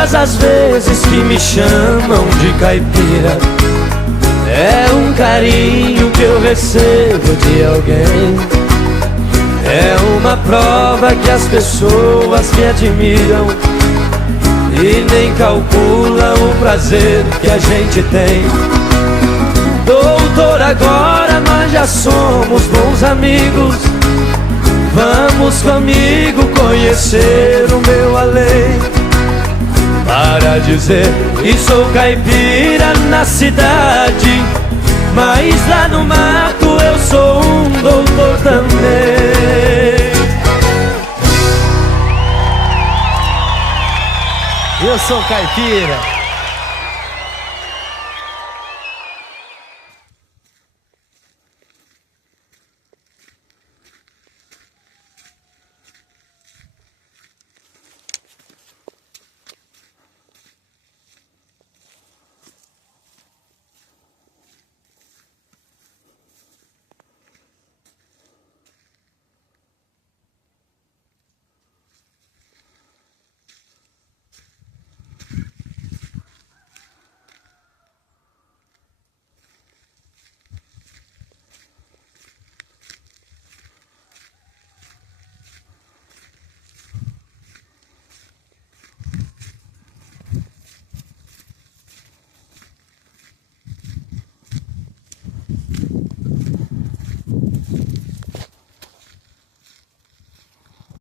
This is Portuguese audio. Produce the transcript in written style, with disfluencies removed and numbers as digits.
todas as vezes que me chamam de caipira, é um carinho que eu recebo de alguém. É uma prova que as pessoas me admiram e nem calculam o prazer que a gente tem. Doutor, agora nós já somos bons amigos. Vamos comigo conhecer o meu além, para dizer que sou caipira na cidade, mas lá no mato eu sou um doutor também. Eu sou caipira.